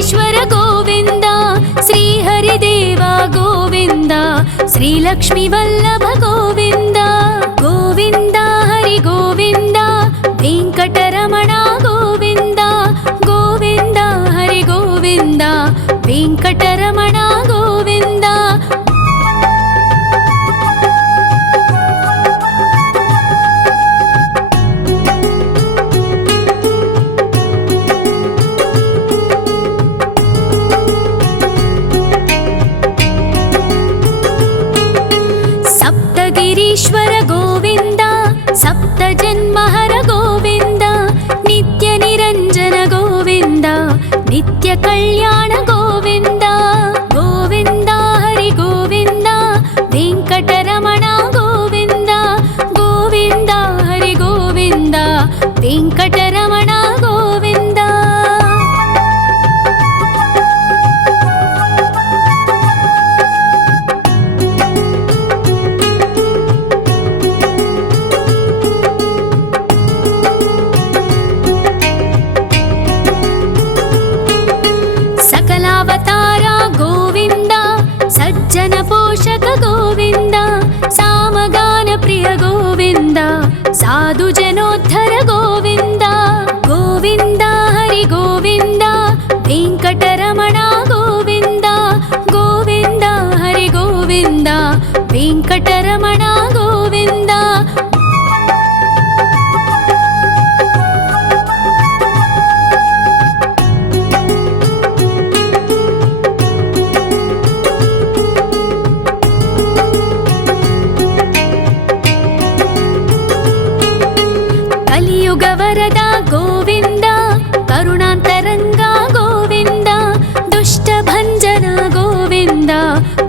వెంకటేశ్వర గోవింద, శ్రీహరిదేవ గోవింద, శ్రీలక్ష్మీ వల్లభ గోవింద. గోవింద హరి గోవింద, వెంకటరమణ గోవింద. గోవింద హరి గోవింద, వెంకటరమణ గోవింద. సప్తగిరీశ్వర గోవింద, సప్త జన్మహర గోవింద, నిత్య నిరంజన గోవింద, నిత్య కళ్యాణ గోవింద. గోవింద హరి గోవింద, వెంకటరమణ గోవింద. గోవింద హరి గోవింద, వెంకటరమణ గోవింద. సకలావతార గోవింద, సజ్జన పోషక గోవింద, సామగాన ప్రియ గోవింద, సాధు జనోద్ధర గోవింద. గోవింద హరి గోవింద, వెంకటరమణ గోవింద. గోవింద హరి గోవింద, వెంకటరమణ గోవింద. కలియుగ వరద గోవింద, కరుణాంతరంగ గోవింద, దుష్ట భంజన గోవింద,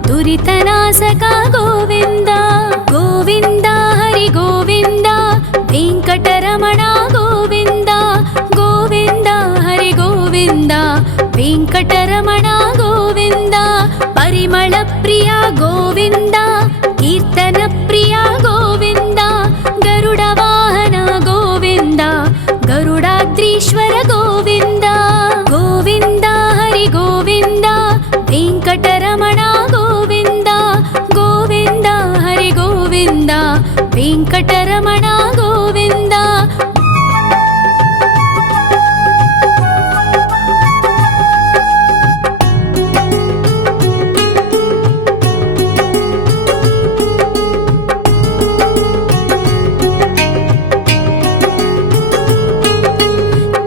దురితనాశక గోవింద. గోవింద హరి గోవింద, వెంకటరమణ గోవింద. గోవింద హరి గోవింద, వెంకటరమణ గోవింద. పరిమళ ప్రియ గోవింద, కీర్తన ప్రియ గోవింద, గరుడ వాహన గోవింద, గరుడాద్రీశ్వర గోవింద. గోవింద హరి గోవింద, వెంకటరమణ గోవింద. గోవింద హరి గోవింద, వెంకటరమణ గోవింద.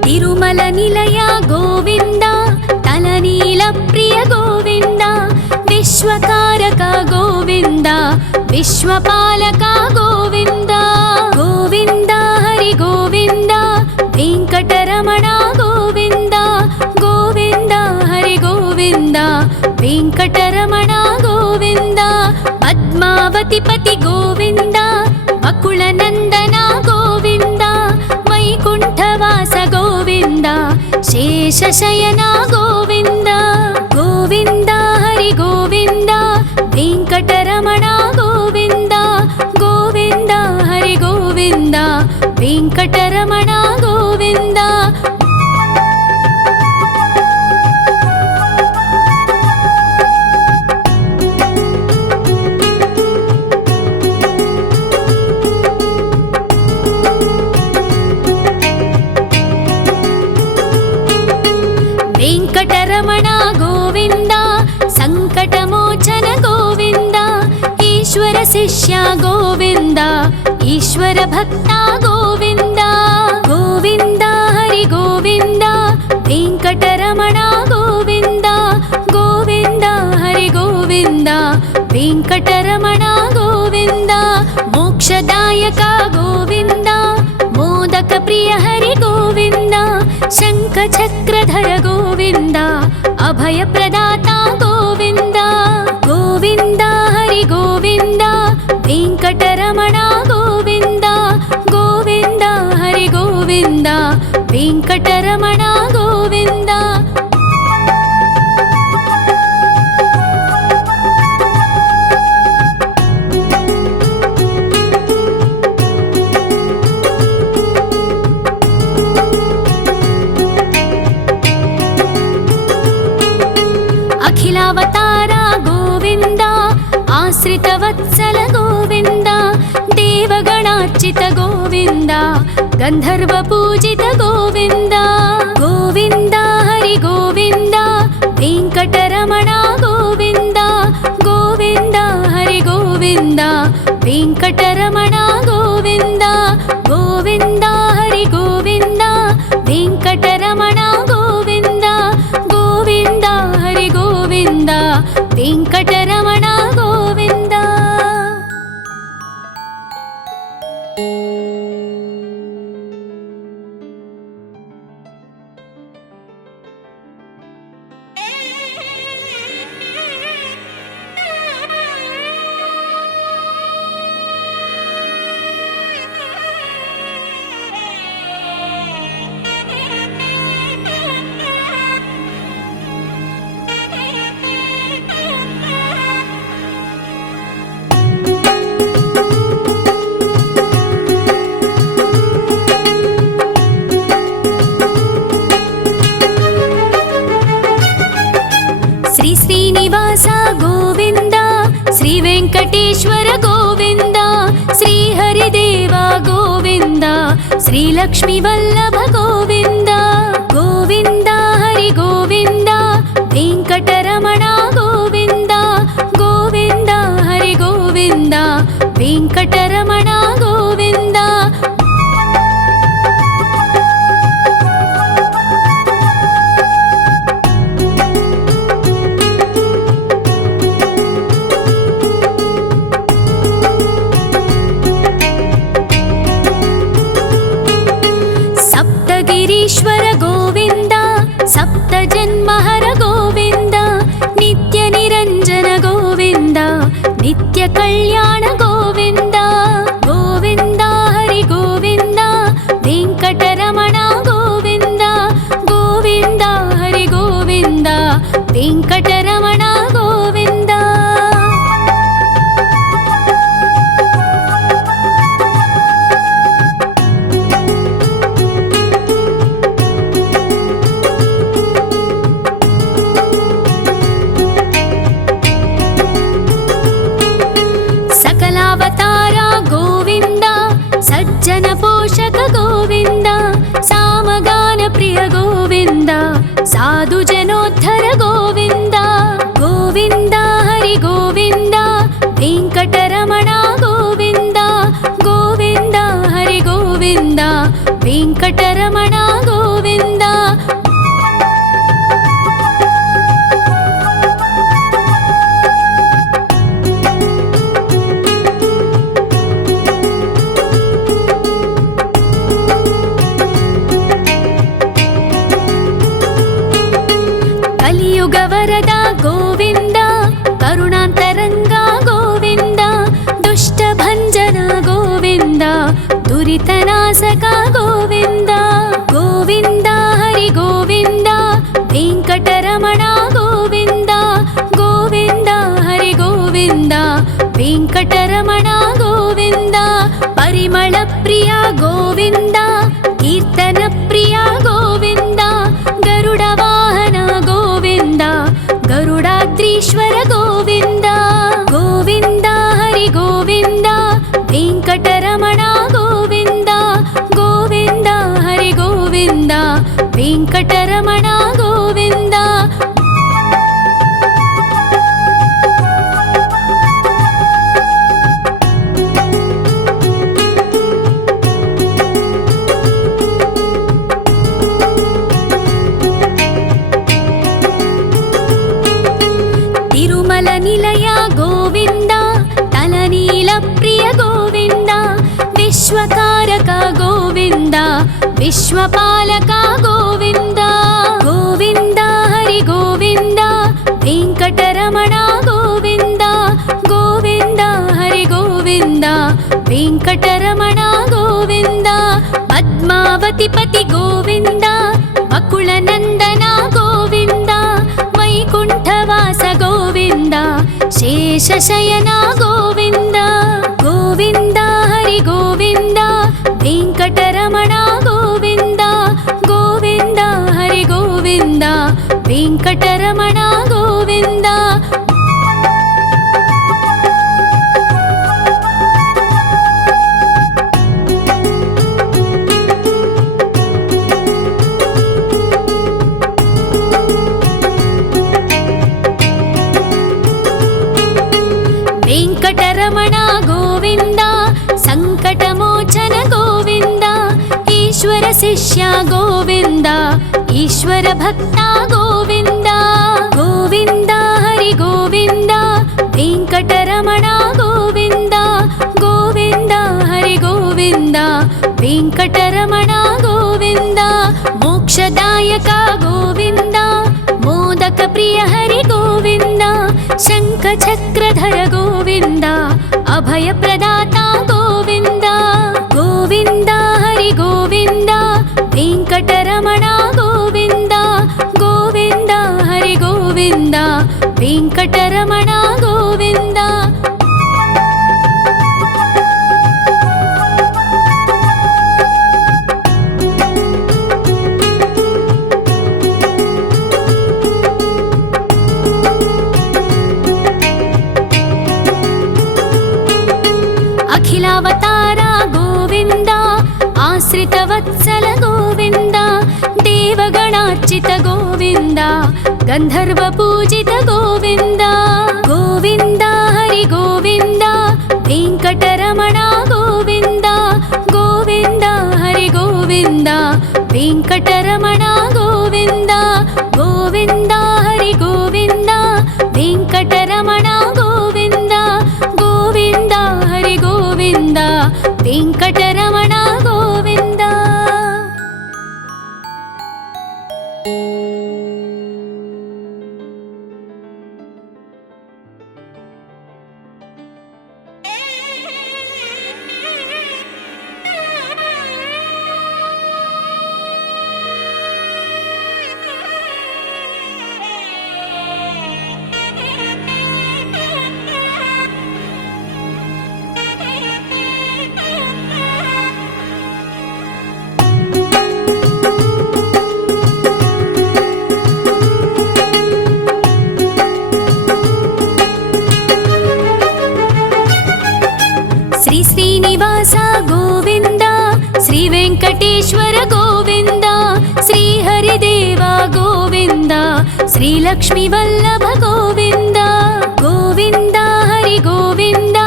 తిరుమల నిలయ గోవింద, తలనీల ప్రియ గోవింద, విశ్వకారక గోవింద, విశ్వపాలక గోవింద. గోవింద హరి గోవింద, వెంకటరమణ గోవింద. గోవింద హరి గోవింద, వెంకటరమణ గోవింద. పద్మావతి పతి గోవింద, అకుల నందన గోవింద, వైకుంఠవాస గోవింద, శేషశయన గోవింద. గోవింద హరి గోవింద, వెంకటరమణ గోవింద. గోవింద హరి గోవింద, వెంకటరమణ గోవింద. వెంకటరమణ గోవింద, సంకటమోచన గోవింద, ఈశ్వర శిష్య గోవింద, ఈశ్వర భక్త గోవింద. గోవింద హరి గోవింద, వెంకటరమణ గోవింద. గోవింద హరి గోవింద, వెంకటరమణ గోవింద. మోక్షదాయక గోవింద, మోదక ప్రియ హరి గోవింద, శంఖ చక్రధర గోవింద, అభయ ప్రదాత గోవింద. గోవింద హరి గోవింద, వెంకటరమణ గోవింద. గోవింద హరి గోవింద, వెంకటరమణ గోవింద. आश्रितवत्सल गोविन्द देवगणार्चित गोविन्द गन्धर्वपूजित गोविन्द गोविन्द हरि गोविन्द वेङ्कटरमण गोविन्द गोविन्द हरि गोविन्द वेङ्कटरमण गोविन्द गोविन्द हरि गोविन्द वेङ्कटरमण गोविन्द गोविन्द हरि गोविन्द वेङ्कटरमण गोविन्द। श्रीनिवास गोविन्द श्री वेङ्कटेश्वर गोविन्द श्री हरिदेव गोविन्द श्री लक्ष्मीवल्लभ गोविन्द गोविन्द हरि गोविन्द वेङ्कटरमण गोविन्द गोविन्द हरि गोविन्द वेङ्कटरमण गोविन्द। गिरीश्वर गोविन्द सप्तजन्महर गोविन्द नित्यनिरञ्जन गोविन्द नित्यकल्याण गोविन्द गोविन्द हरि गोविन्द वेङ्कटरमण गोविन्द गोविन्द हरि गोविन्द वेङ्कटरमण गोविन्द। सकलावतार गोविन्द सज्जन पोषक गोविन्द सामगान प्रिय गोविन्द साधु जनोद्धर गोविन्द गोविन्द हरि गोविन्द वेङ्कटरमण गोविन्द गोविन्द हरि गोविन्द वेङ्कटरमण गोविन्द। कलियुग वरद गोविन्द करुणान्तरङ्ग गोविन्द दुष्टभञ्जन गोविन्द दुरितनाशक गोविन्द गोविन्द हरि गोविन्द वेङ्कटरमण गोविन्द गोविन्द हरि गोविन्द वेङ्कटरमण गोविन्द। परिमल प्रिय गोविन्द कीर्तन प्रिय गोविन्द गरुड वाहन गोविन्द गरुडाद्रीश्वर गोविन्द गोविन्द हरि गोविन्द वेङ्कटरमण गोविन्द गोविन्द हरि गोविन्द वेङ्कटरमण गोविन्द। तिरुमल निलय गोविन्द तलनील प्रिय गोविन्द विश्वकारक गोविन्द विश्वपालक गोविन्द गोविन्द हरि गोविन्द वेङ्कटरमण गोविन्द गोविन्द हरि गोविन्द वेङ्कटरमण गोविन्द। पद्मावति पति गोविन्द बकुलनन्दन गोविन्द वैकुण्ठवास गोविन्द शेषशयन गोविन्द गोविन्द हरि गोविन्द वेङ्कटरमण गोविन्द गोविन्द हरि गोविन्द वेङ्कटरमण गोविन्द। వెంకటరమణ గోవింద సంకటమోచన గోవింద ఈశ్వర శిష్య గోవింద ఈశ్వర భక్త గోవింద గోవింద హరి గోవింద వెంకటరమణ గోవింద గోవింద హరి గోవింద వెంకటరమణ గోవింద మోక్షదాయక గోవింద మోదక ప్రియ హరి గోవింద శంఖ చక్రధర గోవింద అభయ ప్రదాత గోవింద గోవింద హరి గోవింద వెంకటరమణ గోవింద గోవింద హరి గోవింద వెంకటరమణ గోవింద అఖిలావతార గోవింద ఆశ్రిత వత్సల గోవింద దేవగణార్చిత గోవింద గంధర్వ పూజిత గోవింద గోవింద హరి గోవింద వెంకటరమణ గోవింద గోవింద హరి గోవింద వెంకటరమణ గోవింద గోవింద హరి గోవింద వెంకటరమణ గోవింద గోవింద హరి గోవింద వెంకటరమణ గోవింద శ్రీ శ్రీనివాస గోవింద శ్రీ వెంకటేశ్వర గోవింద శ్రీ హరిదేవ గోవింద శ్రీ లక్ష్మీ వల్లభ గోవింద గోవింద హరి గోవింద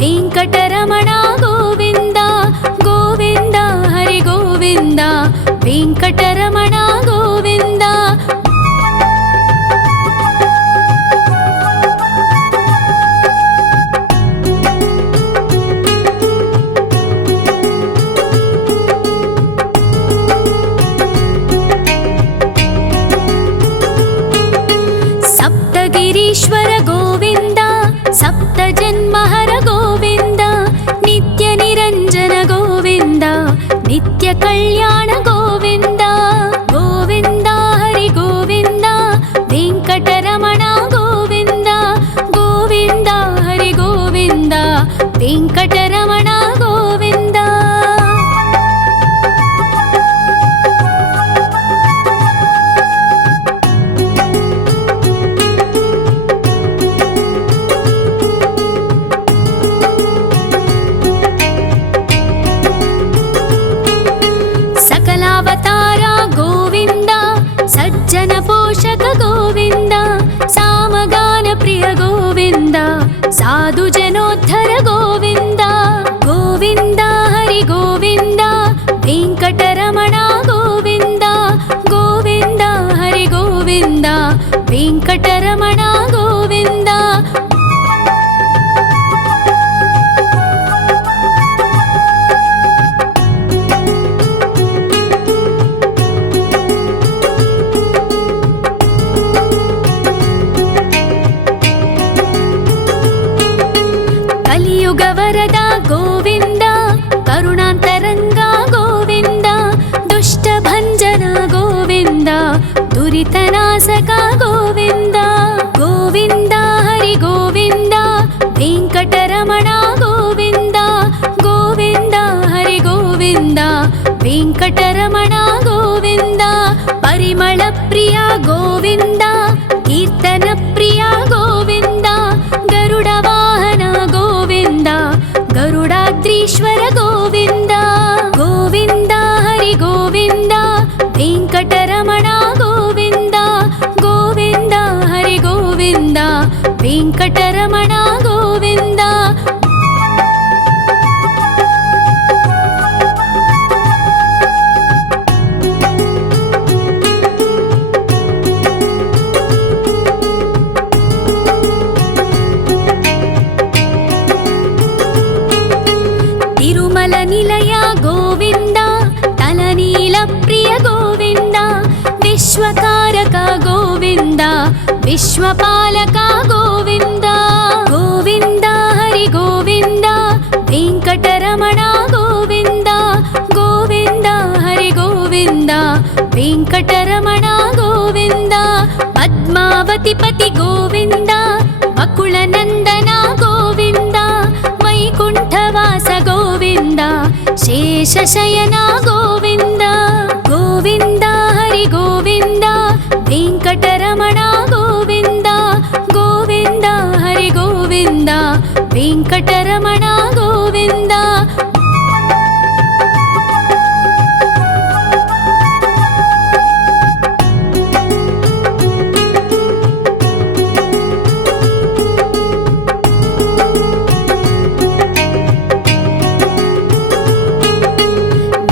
వెంకటరమణ గోవింద గోవింద హరి గోవింద వెంకటరమణ గోవింద సప్తగిరీశ్వర గోవింద సప్త జన్మహర గోవింద నిత్య నిరంజన గోవింద నిత్య కళ్యాణ గోవింద గోవింద హరి గోవింద వెంకటరమణ గోవింద గోవింద హరి గోవింద వెంకటరమణ గోవింద సకలావతార గోవింద సజ్జన పోషక గోవింద సామగాన ప్రియ గోవింద సాధు జనోద్ధర గోవింద గోవింద హరి గోవింద వెంకటరమణ గోవింద గోవింద హరి గోవింద వెంకటరమణ గోవింద కలియుగ వరద గోవింద కరుణాంతరంగ గోవింద దుష్ట భంజన గోవింద దురితనాశక గోవింద గోవింద హరి గోవింద వెంకటరమణ గోవింద గోవింద హరి గోవింద వెంకటరమణ గోవింద పరిమళ ప్రియ గోవింద కీర్తన ప్రియ గోవింద గరుడ వాహన గోవింద గరుడాద్రీశ్వర గోవింద గోవింద హరి గోవింద వెంకటరమణ గోవింద గోవింద హరి గోవింద వెంకటరమణ గోవింద विश्वकारक गोविन्द विश्वपालक गोविन्द गोविन्द हरि गोविन्द वेङ्कटरमण गोविन्द गोविन्द हरि गोविन्द वेङ्कटरमण गोविन्द पद्मावतिपति गोविन्द बकुलनन्दन गोविन्द वैकुण्ठवास गोविन्द शेषशयन गोविन्द गोविन्द हरि गोविन्द वेङ्कटरमण गोविन्द गोविन्द हरि गोविन्द वेङ्कटरमण गोविन्द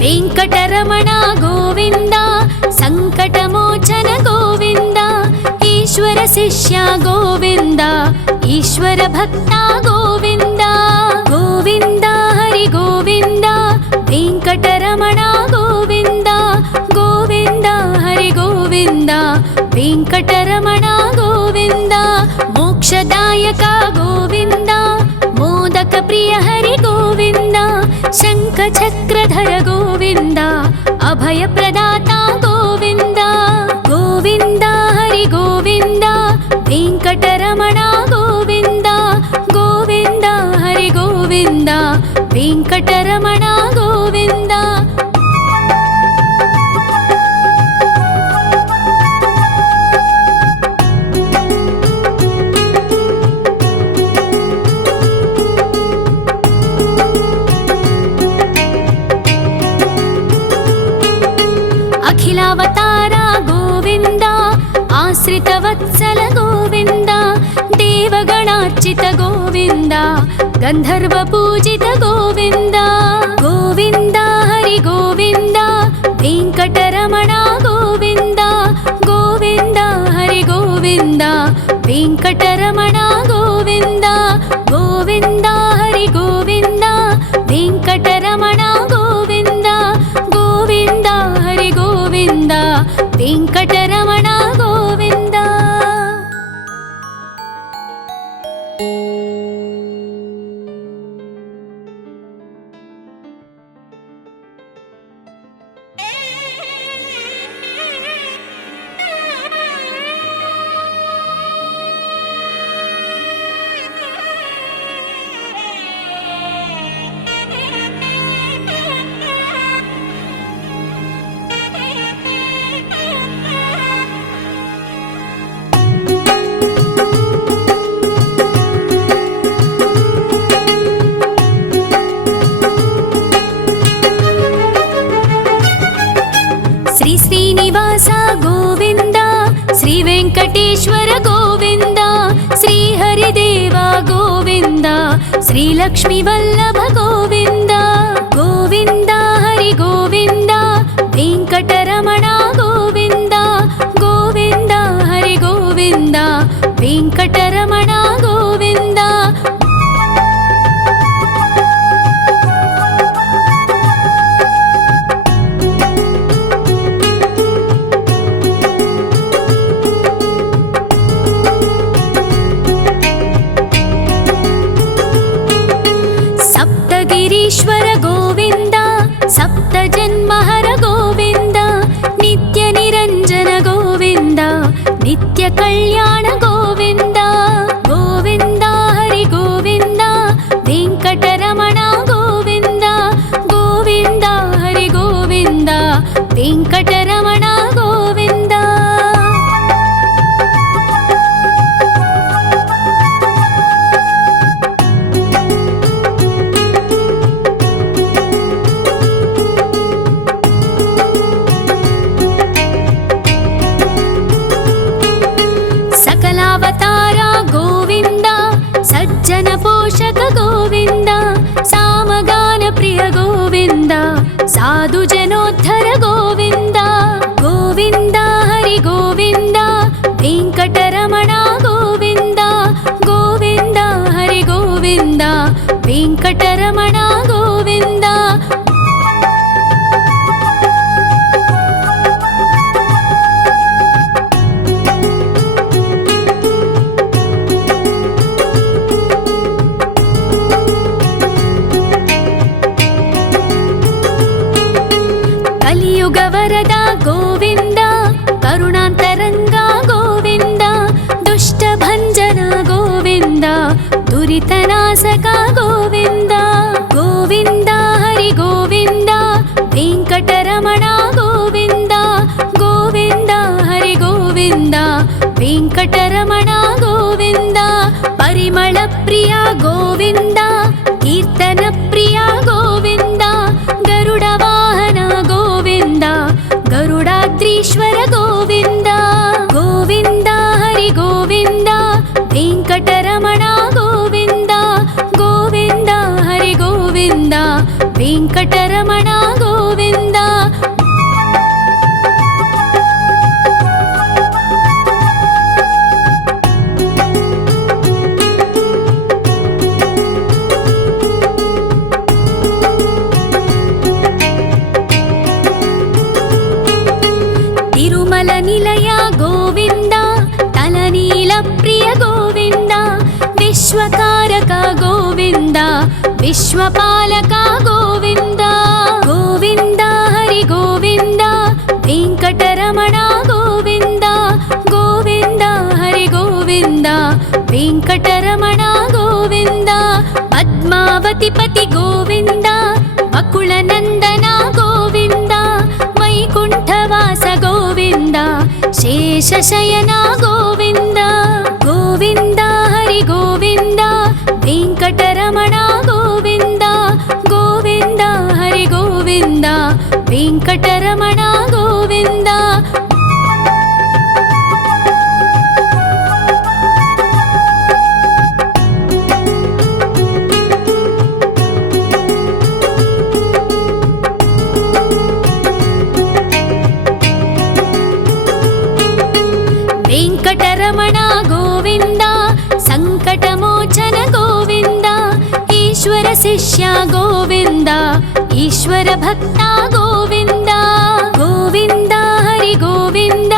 वेङ्कटरमण गोविन्द सङ्कटमोचन गोविन्द ईश्वर शिष्य गोविन्द ईश्वर भक्त गोविन्द गोविन्द हरि गोविन्द वेङ्कटरमण गोविन्द गोविन्द हरि गोविन्द वेङ्कटरमण गोविन्द मोक्षदायक गोविन्द मोदक प्रिय हरि गोविन्द शङ्खचक्रधर गोविन्द अभयप्रदाता गोविन्द गोविन्द हरि गोविन्द वेङ्कटरमण गोविन्द गोविन्द हरि गोविन्द वेङ्कटरमण गोविन्द अखिलावतार गोविन्द आश्रितवत्सल गोविन्द देवगणार्चित गोविन्द गन्धर्वपूजित गोविन्द गोविन्द हरि गोविन्द वेङ्कटरमण गोविन्द गोविन्द हरि गोविन्द वेङ्कटरमण गोविन्द गोविन्द हरि गोविन्द वेङ्कटरमण गोविन्द गोविन्द हरि गोविन्द वेङ्कटरमण गोविन्द श्रीनिवास गोविन्द श्रीवेङ्कटेश्वर गोविन्द श्रीहरिदेव गोविन्द श्रीलक्ष्मीवल्लभ गोविन्द गोविन्द हरि गोविन्द वेङ्कटरमण गोविन्द गोविन्द हरि गोविन्द वेङ्कटरमण गोविन्द ईश्वर गोविन्द सप्तजन्महर गोविन्द नित्यनिरञ्जन गोविन्द नित्यकल्याण गोविन्द गोविन्द हरि गोविन्द वेङ्कटरमण गोविन्द गोविन्द हरि गोविन्द वेङ्कटरमण गोविन्द सज्जनपोषक गोविन्द सामगानप्रिय गोविन्द साधुजनोद्धर गोविन्द गोविन्द हरि गोविन्द वेङ्कटरमण गोविन्द गोविन्द हरि गोविन्द वेङ्कटरमण गोविन्द विश्वकारक गोविन्द विश्वपालक गोविन्द गोविन्द हरि गोविन्द वेङ्कटरमण गोविन्द गोविन्द हरि गोविन्द वेङ्कटरमण गोविन्द पद्मावतिपति गोविन्द वकुलनन्दन गोविन्द वैकुण्ठवास गोविन्द शेषशयन गोविन्द गोविन्द हरि गोविन्द वेङ्कटरमण गोविन्द गोविन्द हरि गोविन्द वेङ्कटरमण गोविन्द वेङ्कटरमण गोविन्द सङ्कटमोचन गोविन्द ईश्वर शिष्य गोविन्द ईश्वर भक्त गोविन्द गोविन्द हरि गोविन्द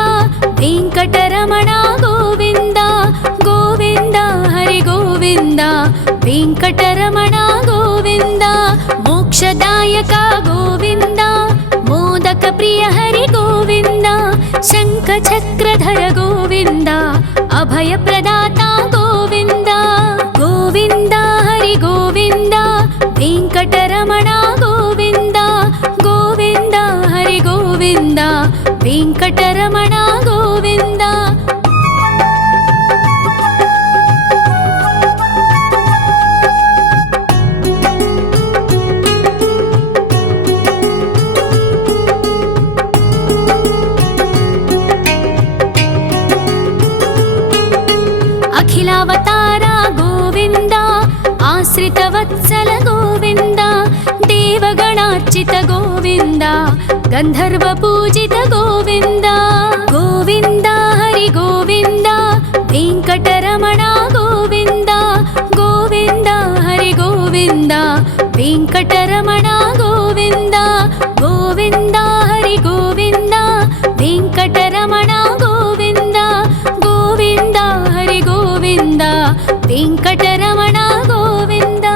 वेङ्कटरमण गोविन्द गोविन्द हरि गोविन्द वेङ्कटरमण गोविन्द मोक्षदायक गोविन्द मोदक प्रिय हरि गोविन्द शङ्खचक्रधर गोविन्द अभयप्रदाता गोविन्द गोविन्द हरि गोविन्द वेङ्कटरमण गोविन्द गोविन्द हरि गोविन्द वेङ्कटरमण गोविन्द अखिलावतार गोविन्द आश्रितवत्सल गोविन्द देवगणार्चित गोविन्द गन्धर्वपूजित गोविन्द गोविन्द हरि गोविन्द वेङ्कटरमण गोविन्द गोविन्द हरि गोविन्द वेङ्कटरमण गोविन्द गोविन्द हरि गोविन्द वेङ्कटरमण गोविन्द गोविन्द हरि गोविन्द वेङ्कटरमण गोविन्द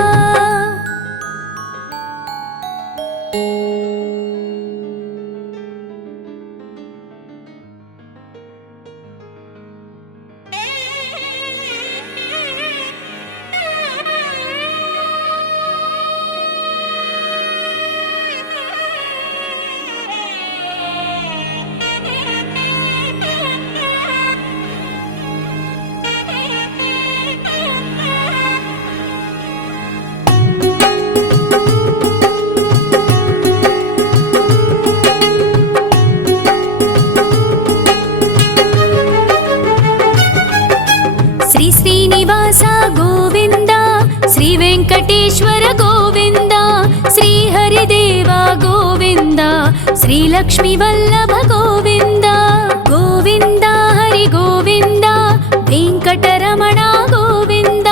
श्री श्रीनिवास गोविन्द श्री वेङ्कटेश्वर गोविन्द श्री हरिदेव गोविन्द श्री लक्ष्मीवल्लभ गोविन्द गोविन्द हरि गोविन्द वेङ्कटरमण गोविन्द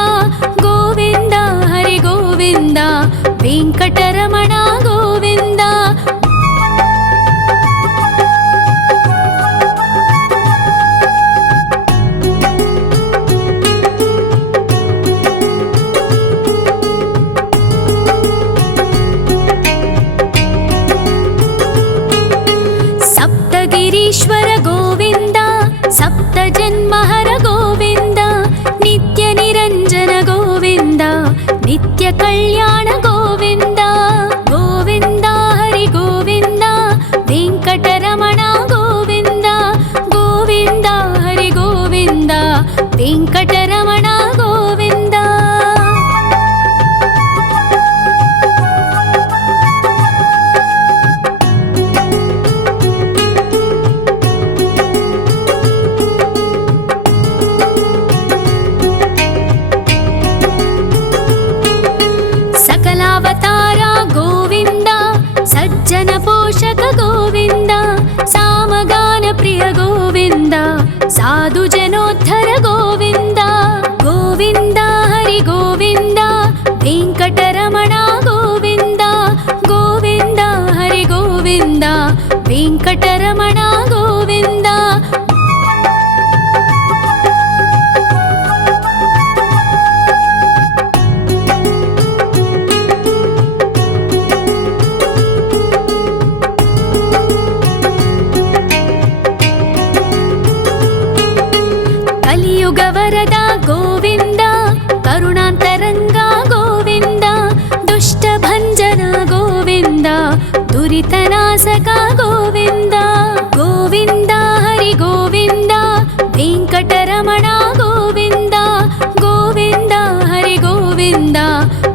गोविन्द हरि गोविन्द वेङ्कटरमण गोविन्द सप्तगिरीश्वर गोविन्द सप्तजन्महर गोविन्द नित्यनिरञ्जन गोविन्द नित्यकल्याण गोविन्द गोविन्द हरि गोविन्द वेङ्कटरमण गोविन्द गोविन्द हरि गोविन्द वेङ्कटरमण गोविन्द सकला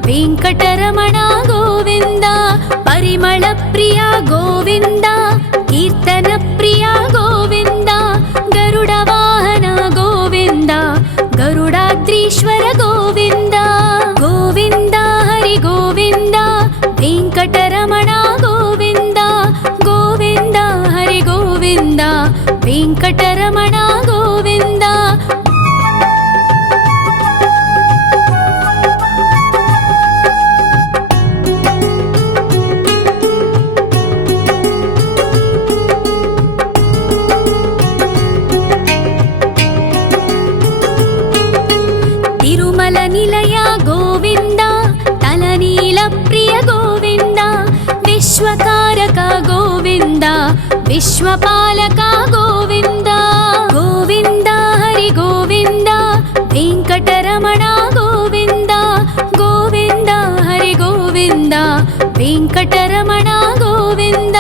ವೆಂಕಟರಮಣ ಗೋವಿಂದ. ಪರಿಮಳ ಪ್ರಿಯ ಗೋವಿಂದ, ಕೀರ್ತನ ಪ್ರಿಯ ಗೋವಿಂದ. ಗರುಡ ವಾಹನ ಗೋವಿಂದ, ಗರುಡಾದ್ರೀಶ್ವರ ಗೋವಿಂದ. ಗೋವಿಂದ ಹರಿ ಗೋವಿಂದ, ವೆಂಕಟರಮಣ ಗೋವಿಂದ. ಗೋವಿಂದ ಹರಿ ಗೋವಿಂದ, ವೆಂಕಟರಮಣ ಗೋವಿಂದ. ತಿರುಮಲ ನಿಲಯ ಗೋವಿಂದ, ತಲನೀಲ ಪ್ರಿಯ ಗೋವಿಂದ. ವಿಶ್ವಕಾರಕ ಗೋವಿಂದ, ವಿಶ್ವಪಾಲಕ ಗೋವಿಂದ. ಗೋವಿಂದ ಹರಿ ಗೋವಿಂದ, ವೆಂಕಟರಮಣ ಗೋವಿಂದ. ಗೋವಿಂದ ಹರಿ ಗೋವಿಂದ, ವೆಂಕಟರಮಣ ಗೋವಿಂದ.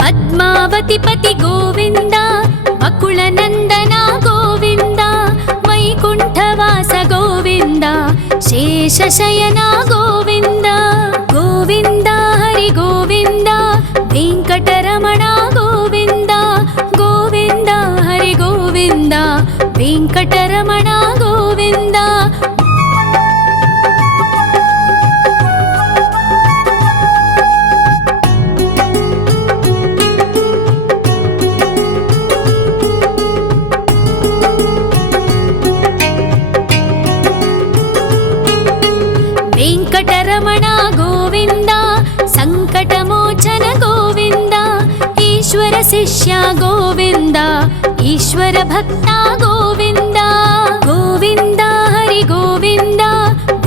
ಪದ್ಮಾವತಿ ಪತಿ ಗೋವಿಂದ, ಅಕುಳ ನಂದನ ಗೋವಿಂದ. ವೈಕುಂಠವಾಸ ಗೋವಿಂದ, ಶೇಷಶಯನ ಗೋವಿಂದ. ಗೋವಿಂದ ಹರಿ ಗೋವಿಂದ, ವೆಂಕಟರಮಣ ಗೋವಿಂದ. ಗೋವಿಂದ ಹರಿ ಗೋವಿಂದ, ವೆಂಕಟರಮಣ ಗೋವಿಂದ. ವೆಂಕಟರಮಣ ಗೋವಿಂದ, ಸಂಕಟಮೋಚನ ಗೋವಿಂದ. ಈಶ್ವರ ಶಿಷ್ಯ ಗೋವಿಂದ, ಈಶ್ವರ ಭಕ್ತ ಗೋವಿಂದ. ಗೋವಿಂದ ಹರಿ ಗೋವಿಂದ,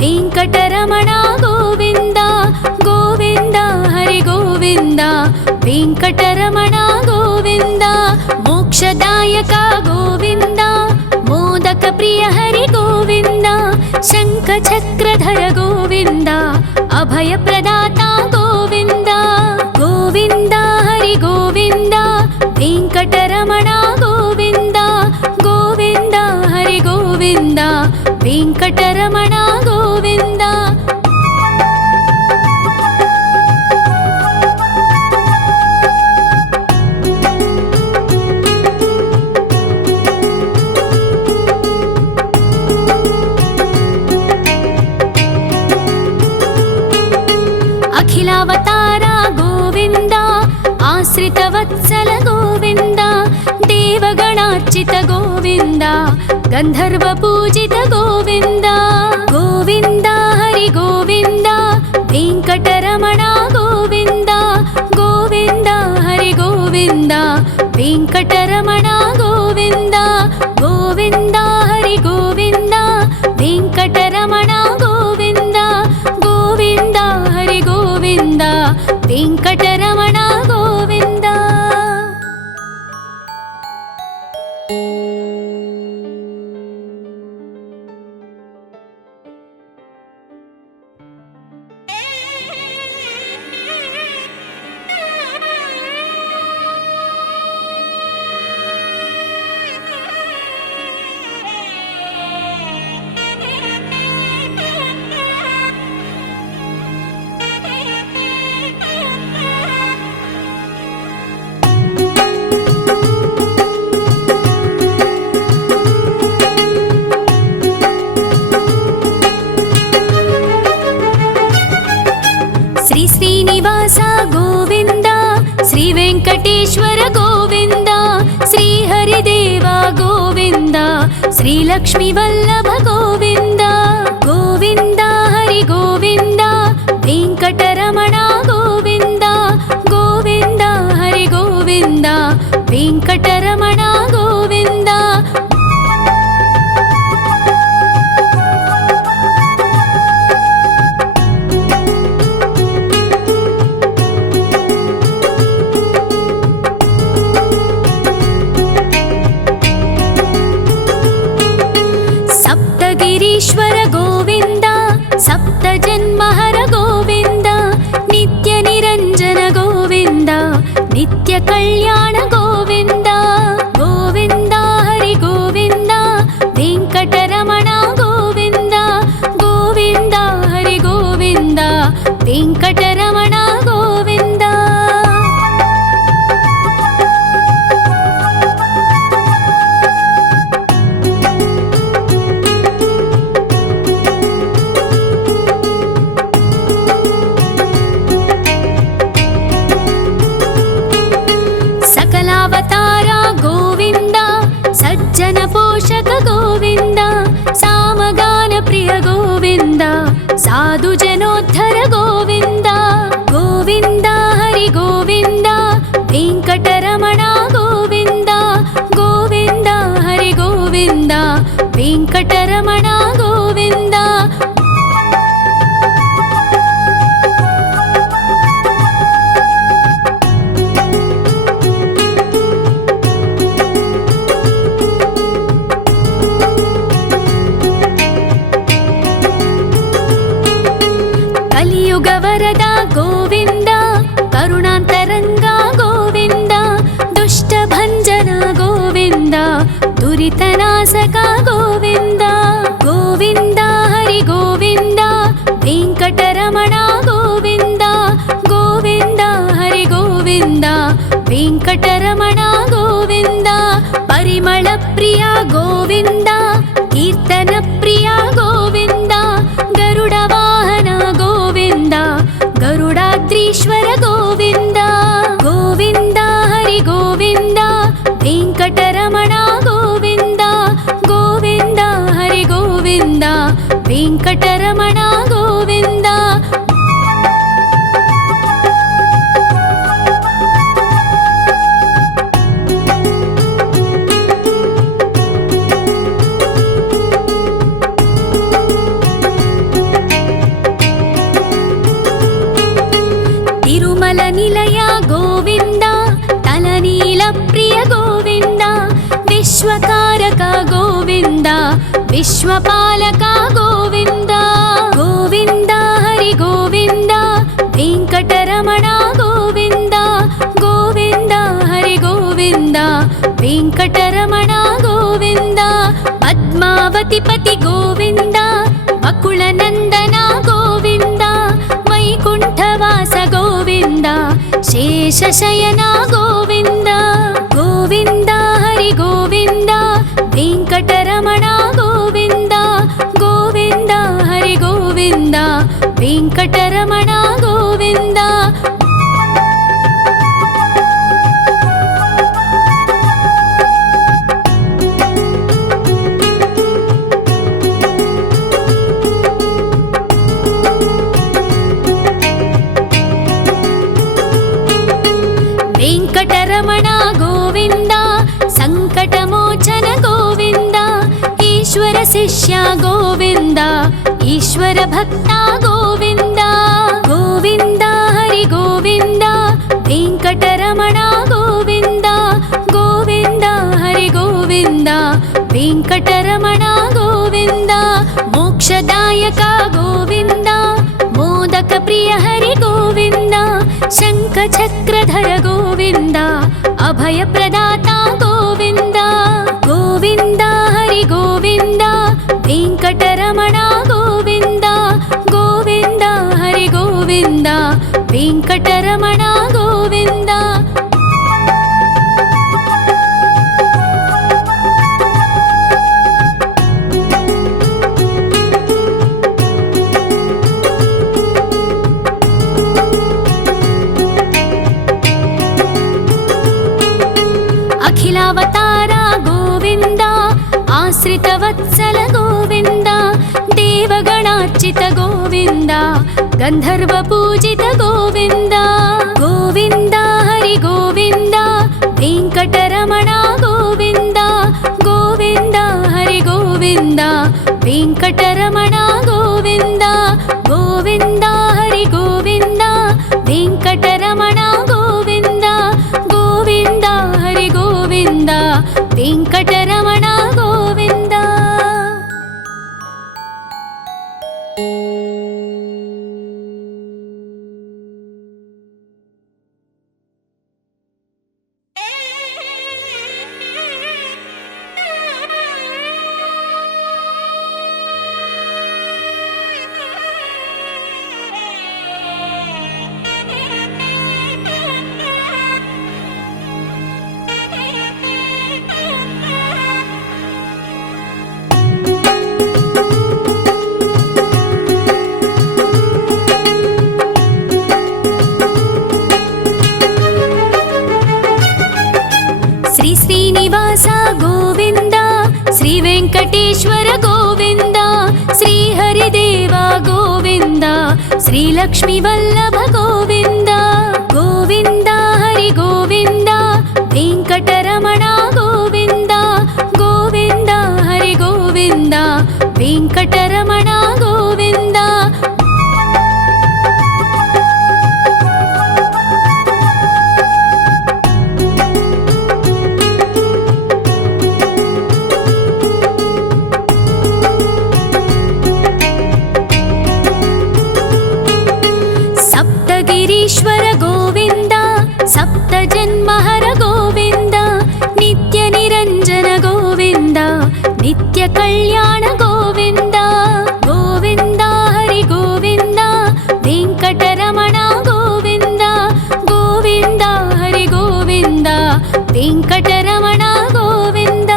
ವೆಂಕಟರಮಣ ಗೋವಿಂದ. ಗೋವಿಂದ ಹರಿ ಗೋವಿಂದ, ವೆಂಕಟರಮಣ ಗೋವಿಂದ. ಮೋಕ್ಷದಾಯಕ ಗೋವಿಂದ, ಮೋದಕ ಪ್ರಿಯ ಹರಿ ಗೋವಿಂದ. ಶಂಖ ಚಕ್ರಧರ ಗೋವಿಂದ, ಅಭಯ ಪ್ರದಾತ ಗೋವಿಂದ. ಗೋವಿಂದ ಹರಿ ಗೋವಿಂದ, ವೆಂಕಟರಮಣ ಗೋವಿಂದ. ಗೋವಿಂದ ಹರಿ ಗೋವಿಂದ, ವೆಂಕಟರಮಣ ಗೋವಿಂದ. ಅಖಿಲಾವತಾರ ಗೋವಿಂದ, ಆಶ್ರಿತ ವತ್ಸಲ ಗೋವಿಂದ. ದೇವಗಣಾರ್ಚಿತ ಗೋವಿಂದ, ಗಂಧರ್ವ ಪೂಜಿತ ಗೋವಿಂದ. ಗೋವಿಂದ ಹರಿ ಗೋವಿಂದ, ವೆಂಕಟರಮಣ ಗೋವಿಂದ. ಗೋವಿಂದ ಹರಿ ಗೋವಿಂದ, ವೆಂಕಟರಮಣ ಗೋವಿಂದ. ಗೋವಿಂದ ಹರಿ ಗೋವಿಂದ, ವೆಂಕಟರಮಣ ಗೋವಿಂದ. ಗೋವಿಂದ ಹರಿ ಗೋವಿಂದ, ವೆಂಕಟರಮಣ ಗೋವಿಂದ. ಶ್ರೀ ಶ್ರೀನಿವಾಸ ಗೋವಿಂದ, ಶ್ರೀ ವೆಂಕಟೇಶ್ವರ ಗೋವಿಂದ. ಶ್ರೀ ಹರಿದೇವ ಗೋವಿಂದ, ಶ್ರೀ ಲಕ್ಷ್ಮೀ ವಲ್ಲಭ ಗೋವಿಂದ. ಗೋವಿಂದ ಹರಿ ಗೋವಿಂದ, ವೆಂಕಟರಮಣ ಗೋವಿಂದ. ಗೋವಿಂದ ಹರಿ ಗೋವಿಂದ, ವೆಂಕಟರಮಣ ಗೋವಿಂದ. కలియుగ వరద గోవింద, కరుణాంతరంగ గోవింద, దుష్ట భంజన గోవింద, దురితనాశక గోవింద. గోవింద హరి గోవింద, వెంకటరమణ గోవింద, గోవింద హరి గోవింద, వెంకటరమణ గోవింద. పరిమళ ప్రియ గోవింద, కీర్తన ప్రియ గోవింద, గరుడ వాహన గోవింద, గరుడాద్రీశ్వర గోవింద. గోవింద హరి గోవింద, వెంకటరమణ గోవింద, గోవింద హరి గోవింద, వెంకటరమణ గోవింద. తిరుమల నిలయ గోవింద, తలనీల ప్రియ గోవింద, విశ్వకారక గోవింద, విశ్వపాలక గోవింద. గోవింద హరి గోవింద, వెంకటరమణ గోవింద, గోవింద హరి గోవింద, వెంకటరమణ గోవింద. పద్మావతి పతి గోవింద, వకుళ నందన గోవింద, వైకుంఠవాస గోవింద, శేషశయన గోవింద. గోవింద హరి గోవింద, వెంకటరమణ గోవింద, గోవింద హరి గోవింద, వెంకటరమణ గోవింద. వెంకటరమణ గోవింద, సంకటమోచన గోవింద, ఈశ్వర శిష్య గోవింద, ఈశ్వర భక్త గోవింద. గోవింద హరి గోవింద, వెంకటరమణ గోవింద, గోవింద హరి గోవింద, వెంకటరమణ గోవింద. మోక్షదాయక గోవింద, మోదక ప్రియ హరి గోవింద, శంఖ చక్రధర గోవింద, అభయ ప్రదాత గోవింద. గోవింద హరి గోవింద, వెంకటరమణ గోవింద, గోవింద హరి గోవింద, వెంకటరమణ గోవింద. అఖిలావతార గోవింద, ఆశ్రిత వత్సల గోవింద, దేవగణార్చిత గోవింద, గంధర్వ పూజిత గోవింద. గోవింద హరి గోవింద, వెంకటరమణ గోవింద, గోవింద హరి గోవింద, వెంకటరమణ గోవింద. గోవింద హరి గోవింద, వెంకటరమణ గోవింద, గోవింద హరి గోవింద, వెంకటరమణ గోవింద. శ్రీనివాస గోవింద, శ్రీ వెంకటేశ్వర గోవింద, శ్రీ హరిదేవ గోవింద, శ్రీ లక్ష్మీ వల్లభ గోవింద. గోవింద హరి గోవింద, వెంకటరమణ గోవింద, గోవింద హరి గోవింద, వెంకటరమణ గోవింద. कल्याण गोविन्द गोविन्द हरि गोविन्द वेङ्कटरमण गोविन्द गोविन्द हरि गोविन्द वेङ्कटरमण गोविन्द।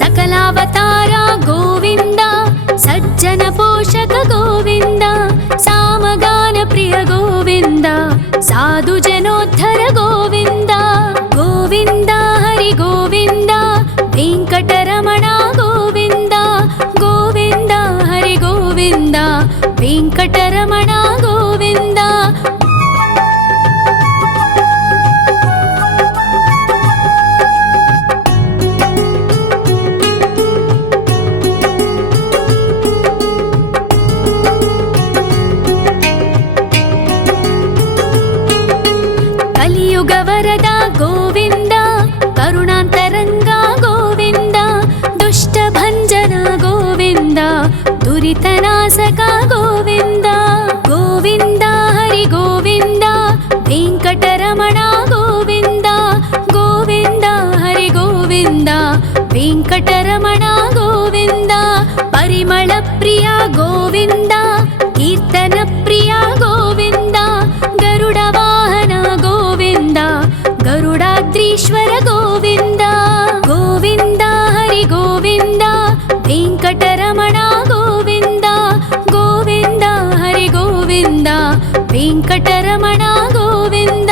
सकलावतार गोविन्द सज्जन पोषक गोविन्द सामगान प्रिय गोविन्द साधु जनोद्धर गोविन्द गोविन्द हरि गोविन्द वेङ्कटरमण गोविन्द गोविन्द हरि गोविन्द वेङ्कटरमण गोविन्द। कलियुग वरद गोविन्द करुणान्तरङ्ग गोविन्द दुष्टभञ्जन गोविन्द दुरितनाशक गोविन्द गोविन्द हरि गोविन्द वेङ्कटरमण गोविन्द गोविन्द हरि गोविन्द वेङ्कटरमण गोविन्द। परिमल प्रिय गोविन्द कीर्तन प्रिय गोविन्द गरुड वाहन गोविन्द गरुडाद्रीश्वर गोविन्द गोविन्द हरि गोविन्द वेङ्कटरमण गोविन्द गोविन्द हरि गोविन्द वेङ्कटरमण गोविन्द।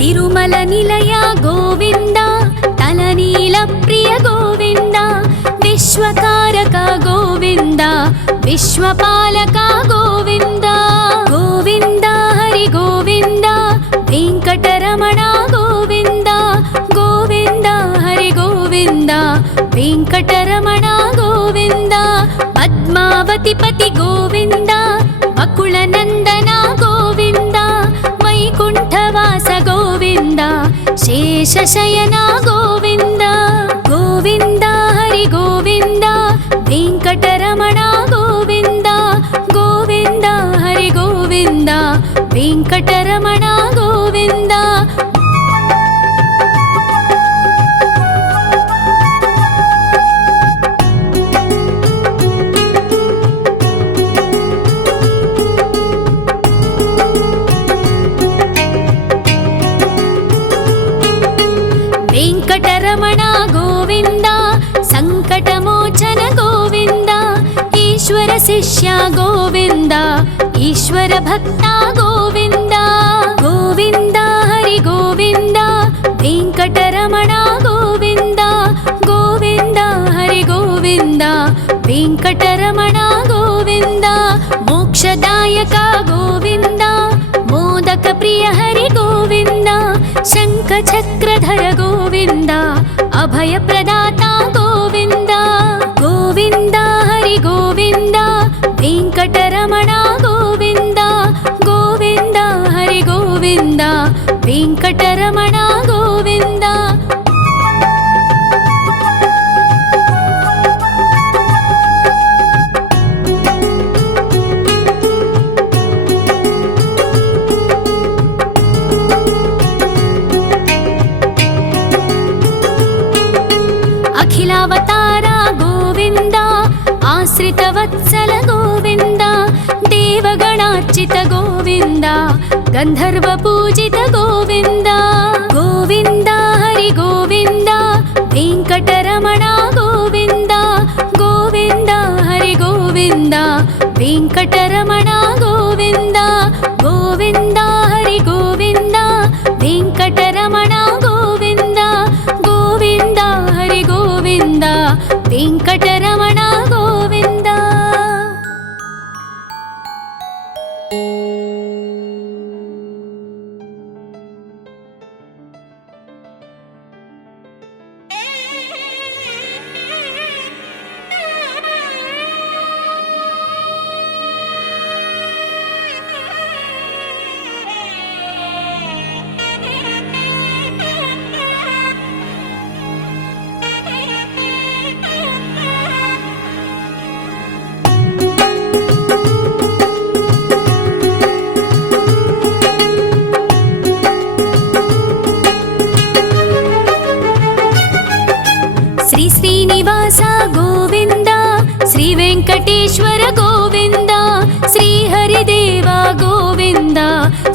तिरुमल निलय गोविन्द तलनील प्रिय गोविन्द विश्वकारक गोविन्द विश्वपालक गोविन्द गोविन्द हरि गोविन्द वेङ्कटरमण गोविन्द गोविन्द हरि गोविन्द वेङ्कटरमण गोविन्द। पद्मावति पति गोविन्द बकुलनन्दन गोविन्द वैकुण्ठवास गोविन्द शेषशयन गोविन्द गोविन्द हरि गोविन्द वेङ्कटरमण गोविन्द गोविन्द हरि गोविन्द वेङ्कटरमण गोविन्द। वेङ्कटरमण गोविन्द सङ्कटमोचन गोविन्द ईश्वर शिष्य गोविन्द ईश्वर भक्त गोविन्द गोविन्द हरि गोविन्द वेङ्कटरमण गोविन्द गोविन्द हरि गोविन्द वेङ्कटरमण गोविन्द। मोक्षदायक गोविन्द मोदक प्रिय हरि गोविन्द शङ्खचक्रधर गोविन्द अभयप्रदाता गोविन्द गोविन्द हरि गोविन्द वेङ्कटरमण गोविन्द गोविन्द हरि गोविन्द वेङ्कटरमण गोविन्द। अखिलावतार गोविन्द आश्रितवत्सल गोविन्द देवगणार्चित गोविन्द गन्धर्वपूजित गोविन्द गोविन्द हरि गोविन्द वेङ्कटरमण गोविन्द गोविन्द हरि गोविन्द वेङ्कटरमण गोविन्द गोविन्द हरि गोविन्द वेङ्कटरमण गोविन्द गोविन्द हरि गोविन्द वेङ्कटरमण गोविन्द।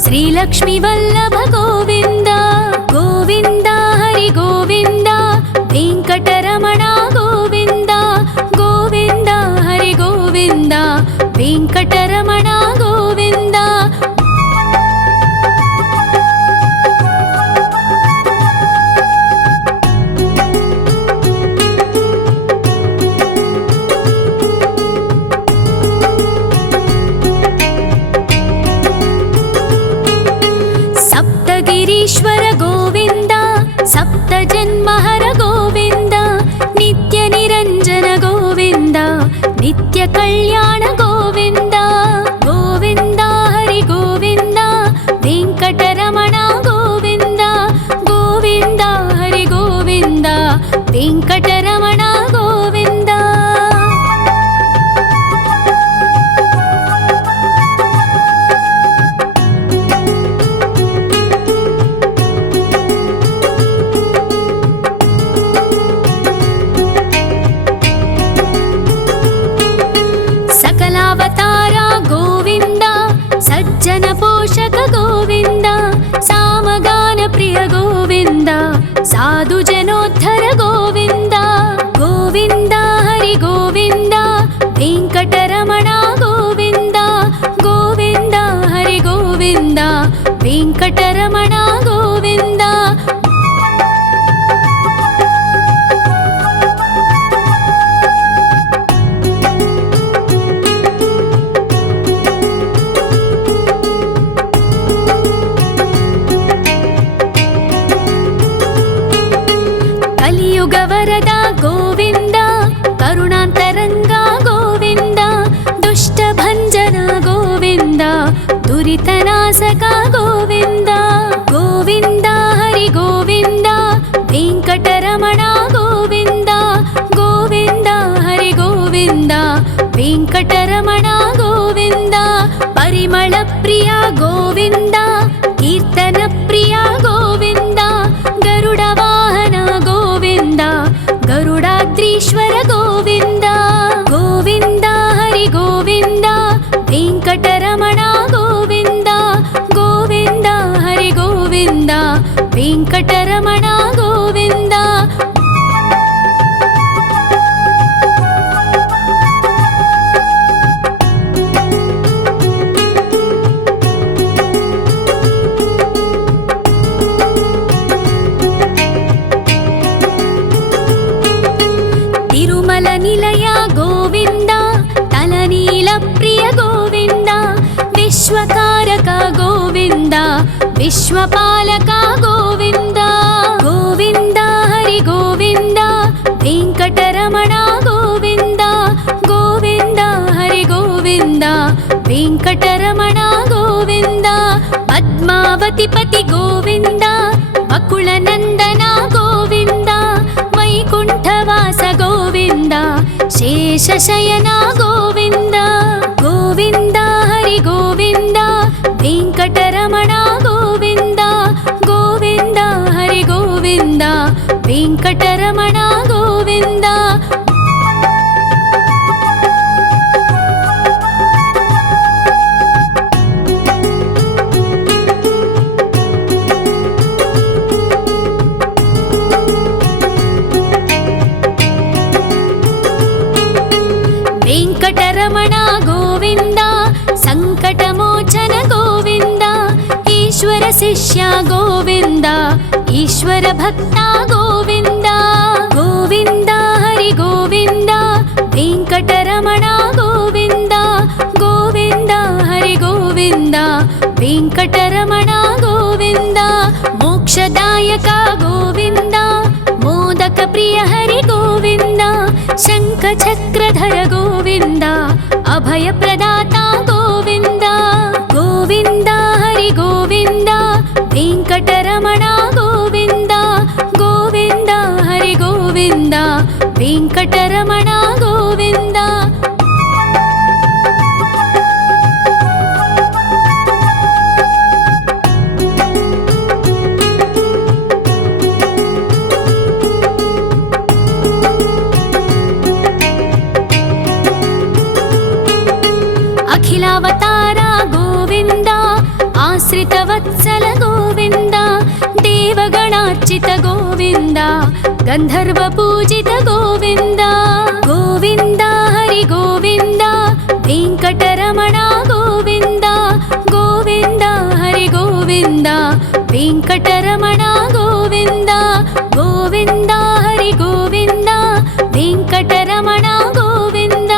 శ్రీలక్ష్మి వల్లభ గోవింద గోవింద హరి గోవింద వెంకటరమణ గోవింద గోవింద హరి గోవింద వెంకటరమణ గోవింద సప్తగిరీశ్వర గోవింద సప్త జన్మహర గోవింద నిత్య నిరంజన గోవింద నిత్య కళ్యాణ గోవింద గోవింద హరి గోవింద వెంకటరమణ గోవింద గోవింద హరి గోవింద వెంకటరమణ గోవింద సకలావతార గోవింద సజ్జన పోషక గోవింద సామగాన ప్రియ గోవింద సాధు జనోద్ధర గోవింద గోవింద హరి గోవింద వెంకటరమణ గోవింద గోవింద హరి గోవింద వెంకటరమణ గోవింద కలియుగ వరద గోవింద కరుణాంతరంగ గోవింద దుష్ట భంజన గోవింద దురితనాశక గోవింద గోవింద హరి గోవింద వెంకటరమణ గోవింద గోవింద హరి గోవింద వెంకటరమణ గోవింద పరిమళ ప్రియ గోవింద కీర్తన ప్రియ గోవింద గరుడ వాహన గోవింద గరుడాద్రీశ్వర గోవింద గోవింద హరి గోవింద వెంకటరమణ గోవింద గోవింద హరి గోవింద వెంకటరమణ గోవింద తిరుమల నిలయ గోవింద తలనీల ప్రియ గోవింద విశ్వకారక గోవింద విశ్వపాలక గోవింద గోవింద హరి గోవింద వెంకటరమణ గోవింద గోవింద హరి గోవింద వెంకటరమణ గోవింద పద్మావతి పతి గోవింద బకుళ నందన గోవింద వైకుంఠవాస గోవింద శేషశయన గోవింద గోవింద హరి గోవింద వెంకటరమణ గోవింద గోవింద హరి గోవింద వెంకటరమణ గోవింద వెంకటరమణ గోవింద సంకటమోచన గోవింద ఈశ్వర శిష్య గోవింద ఈశ్వర భక్త గోవింద గోవింద హరి గోవింద వెంకటరమణ గోవింద గోవింద హరి గోవింద వెంకటరమణ గోవింద మోక్షదాయక గోవింద మోదక ప్రియ హరి గోవింద శంఖ చక్రధర గోవింద అభయ ప్రదాత గోవింద గోవింద హరి గోవింద వెంకటరమణ గోవింద గోవింద హరి గోవింద వెంకటరమణ గోవింద అఖిలావతార గోవింద आश्रितवत्सल गोविन्द देवगणार्चित गोविन्द गन्धर्वपूजित गोविन्द गोविन्द हरि गोविन्द वेङ्कटरमण गोविन्द गोविन्द हरि गोविन्द वेङ्कटरमण गोविन्द गोविन्द हरि गोविन्द वेङ्कटरमण गोविन्द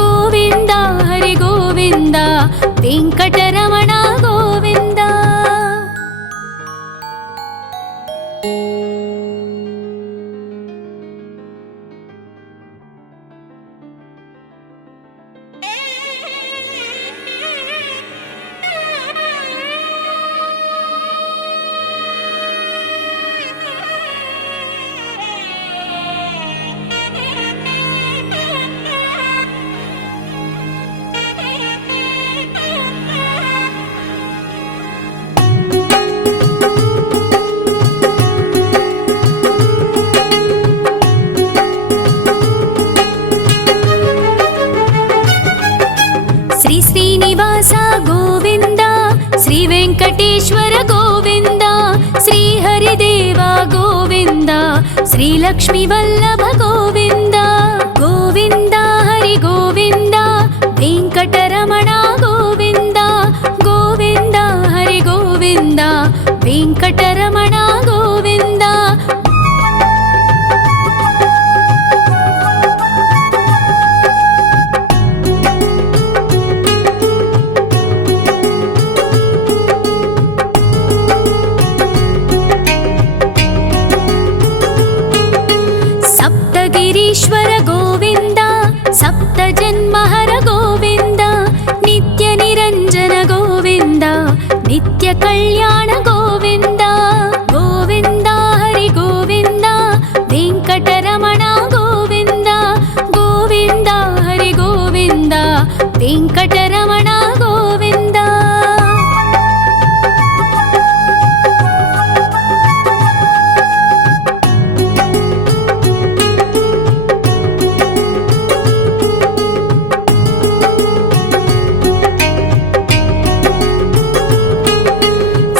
गोविन्द हरि गोविन्द वेङ्कटरमण गोविन्द। श्री श्रीनिवास गोविन्द श्री वेङ्कटेश्वर गोविन्द श्री हरिदेव गोविन्द श्री लक्ष्मीवल्लभ गोविन्द गोविन्द हरि गोविन्द वेङ्कटरमण गोविन्द गोविन्द हरि गोविन्द वेङ्कटरमण गोविन्द। सप्तगिरीश्वर गोविन्द सप्तजन्महर गोविन्द नित्यनिरञ्जन गोविन्द नित्यकल्याण गोविन्द गोविन्द हरि गोविन्द वेङ्कटरमण गोविन्द गोविन्द हरि गोविन्द वेङ्कटरमण गोविन्द।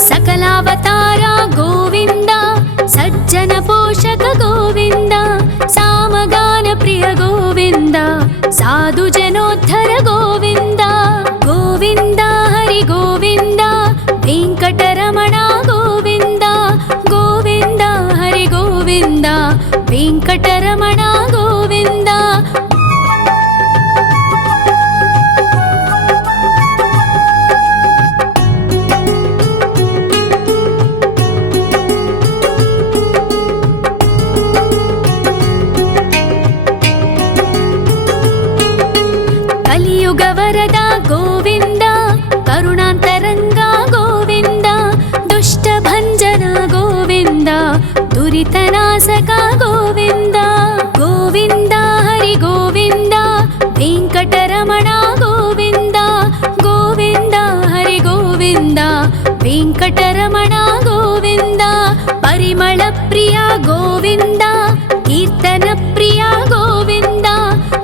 सकलावतारा गोविन्द सज्जन पोषक गोविन्द सामगान प्रिय गोविन्द साधु जनोद्धर गोविन्द गोविन्द हरि गोविन्द वेङ्कटरमण गोविन्द गोविन्द हरि गोविन्द वेङ्कटरमण गोविन्द। कलियुगवरद गोविन्द करुणान्तरङ्ग गोविन्द दुष्टभञ्जन गोविन्द दुरितनाशक गोविन्द गोविन्द हरि गोविन्द वेङ्कटरमण गोविन्द गोविन्द हरि गोविन्द वेङ्कटरमण गोविन्द। परिमलप्रिय गोविन्द कीर्तनप्रिय गोविन्द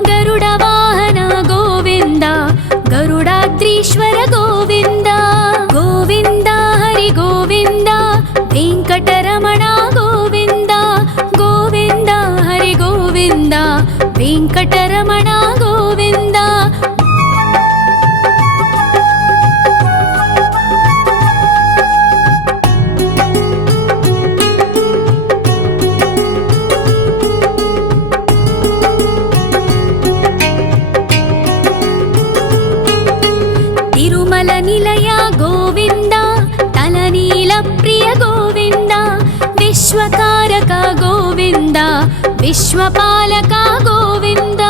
गरुडवाहन गोविन्द गरुडाद्रीश्वर गोविन्द गोविन्द हरि गोविन्द वेङ्कटरमण गोविन्द गोविन्द हरि गोविन्द वेङ्कटरमण गोविन्द। तिरुमल निलय गोविन्द तलनील प्रिय गोविन्द विश्वकारक गोविन्द विश्वपालक गोविन्द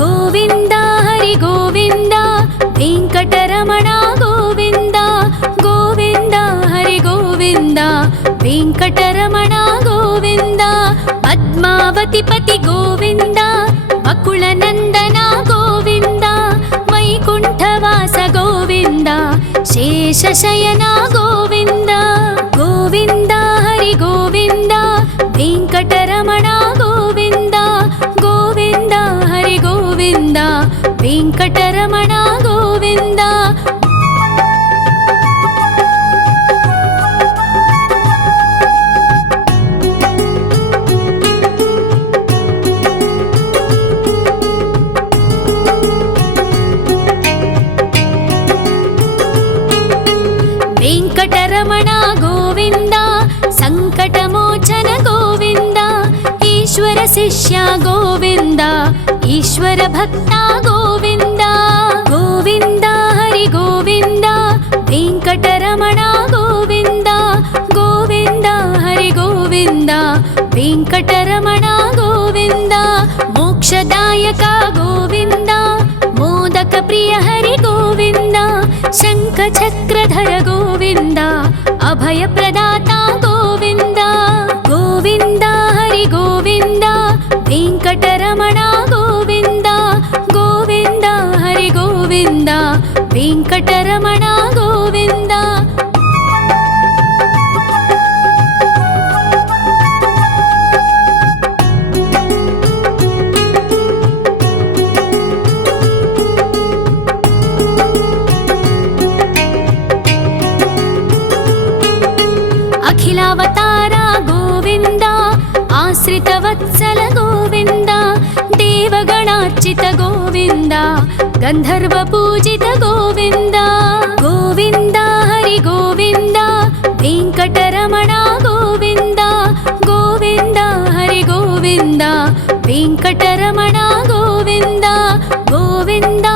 गोविन्द हरि गोविन्द वेङ्कटरमण गोविन्द गोविन्द हरि गोविन्द वेङ्कटरमण गोविन्द। पद्मावतिपति गोविन्द वकुलनन्दन गोविन्द वैकुण्ठवास गोविन्द शेषशयन गोविन्द गोविन्द हरि गोविन्द वेङ्कटरमण गोविन्द गोविन्द हरि गोविन्द वेङ्कटरमण गोविन्द। వెంకటరమణ గోవింద సంకటమోచన గోవింద ఈశ్వర శిష్య గోవింద ఈశ్వర భక్త గోవింద గోవింద హరి గోవింద వెంకటరమణ గోవింద గోవింద హరి గోవింద వెంకటరమణ గోవింద మోక్షదాయక గోవింద మోదక ప్రియ హరి గోవింద శంఖ చక్రధర గోవింద అభయ ప్రదాత గోవింద గోవింద హరి గోవింద వెంకటరమణ గోవింద గోవింద హరి గోవింద వెంకటరమణ గోవింద అఖిలావతార గోవింద ఆశ్రితవత్సల గోవింద దేవగణార్చిత గోవింద గంధర్వ పూజిత గోవింద గోవింద హరి గోవింద వెంకటరమణ గోవింద గోవింద హరి గోవింద వెంకటరమణ గోవింద గోవింద